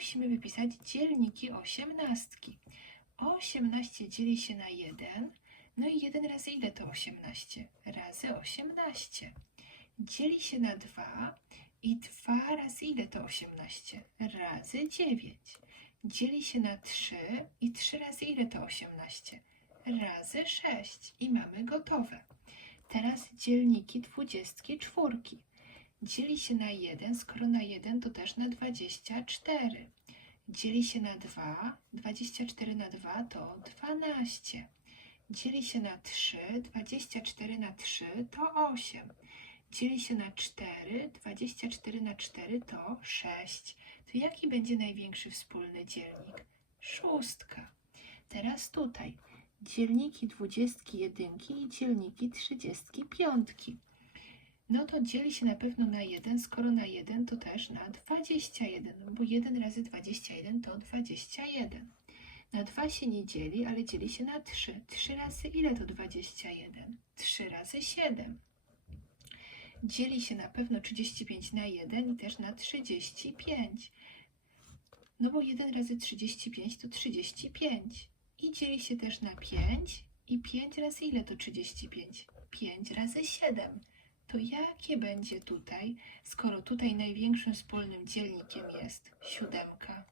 musimy wypisać dzielniki osiemnastki. 18 dzieli się na 1, no i 1 razy ile to 18? Razy 18. Dzieli się na 2 i 2 razy ile to 18? Razy 9. Dzieli się na 3 i 3 razy ile to 18? Razy 6. I mamy gotowe. Teraz dzielniki dwudziestki czwórki. Dzieli się na 1, skoro na 1 to też na 24. Dzieli się na 2, 24 na 2 to 12. Dzieli się na 3, 24 na 3 to 8. Dzieli się na 4, 24 na 4 to 6. To jaki będzie największy wspólny dzielnik? Szóstka. Teraz tutaj dzielniki dwudziestki jedynki i dzielniki trzydziestki piątki. No to dzieli się na pewno na 1, skoro na 1 to też na 21, no bo 1 razy 21 to 21. Na 2 się nie dzieli, ale dzieli się na 3. 3 razy ile to 21? 3 razy 7. Dzieli się na pewno 35 na 1 i też na 35. No bo 1 razy 35 to 35. I dzieli się też na 5. I 5 razy ile to 35? 5 razy 7. To jakie będzie tutaj, skoro tutaj największym wspólnym dzielnikiem jest siódemka?